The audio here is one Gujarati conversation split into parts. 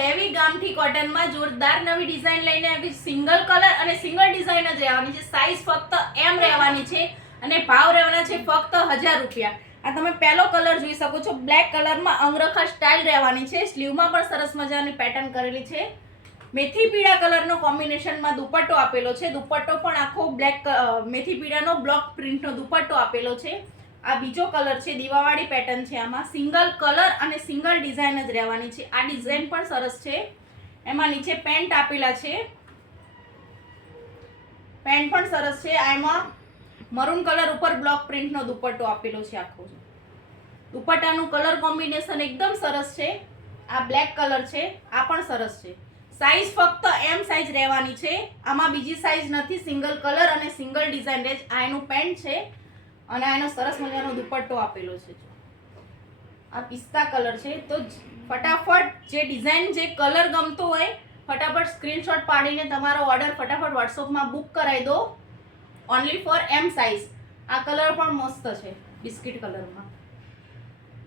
હેવી ગામઠી કોટનમાં જોરદાર નવી ડિઝાઇન લઈને આવી. સિંગલ કલર અને સિંગલ ડિઝાઇન જ રહેવાની છે. સાઈઝ ફક્ત એમ રહેવાની છે અને ભાવ રહેવાના છે ફક્ત 1000 રૂપિયા. આ તમે પહેલો કલર જોઈ શકો છો, બ્લેક કલરમાં અંગરખા સ્ટાઇલ રહેવાની છે. સ્લીવમાં પણ સરસ મજાની પેટર્ન કરેલી છે. મેથી પીળા કલરનો કોમ્બિનેશનમાં દુપટ્ટો આપેલો છે. દુપટ્ટો પણ આખો બ્લેક મેથી પીળાનો બ્લોક પ્રિન્ટનો દુપટ્ટો આપેલો છે. આ બીજો કલર છે, દીવાવાળી પેટર્ન છે. આમાં સિંગલ કલર અને સિંગલ ડિઝાઇન જ રહેવાની છે. આ ડિઝાઇન પણ સરસ છે. એમાં નીચે પેન્ટ આપેલા છે, પેન્ટ પણ સરસ છે. એમાં મરૂન કલર ઉપર બ્લોક પ્રિન્ટનો દુપટ્ટો આપેલો છે. આખો દુપટ્ટાનું કલર કોમ્બિનેશન એકદમ સરસ છે. આ બ્લેક કલર છે, આ પણ સરસ છે. સાઈઝ ફક્ત એમ સાઈઝ રહેવાની છે. આમાં બીજી સાઈઝ નથી. સિંગલ કલર અને સિંગલ ડિઝાઇન રહે. આ એનું પેન્ટ છે અને આનો સરસ મજાનો દુપટ્ટો આપેલો છે. આ પિસ્તા કલર છે. તો ફટાફટ જે ડિઝાઇન, જે કલર ગમતો હોય ફટાફટ સ્ક્રીનશોટ પાડીને તમારો ઓર્ડર ફટાફટ વોટ્સઅપમાં બુક કરાવી દો. Only for M size. આ કલર પણ મસ્ત છે, બિસ્કિટ કલરમાં.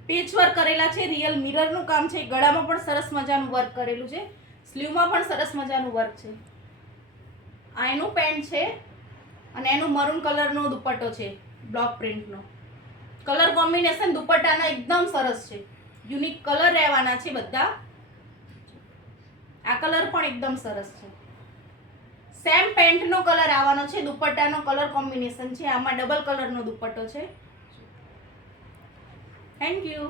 પેચ વર્ક કરેલા છે, રિયલ મિરરનું કામ છે. ગળામાં પણ સરસ મજાનું વર્ક કરેલું છે. સ્લીવમાં પણ સરસ મજાનું વર્ક છે. આ એનું પેન્ટ છે અને એનું મરૂન કલરનો દુપટ્ટો છે, બ્લોક પ્રિન્ટનો. કલર કોમ્બિનેશન દુપટ્ટાના એકદમ સરસ છે. યુનિક કલર રહેવાના છે બધા. આ કલર પણ એકદમ સરસ છે. સેમ પેન્ટનો કલર આવવાનો છે. દુપટ્ટાનો કલર કોમ્બિનેશન છે. આમાં ડબલ કલરનો દુપટ્ટો છે. Thank you.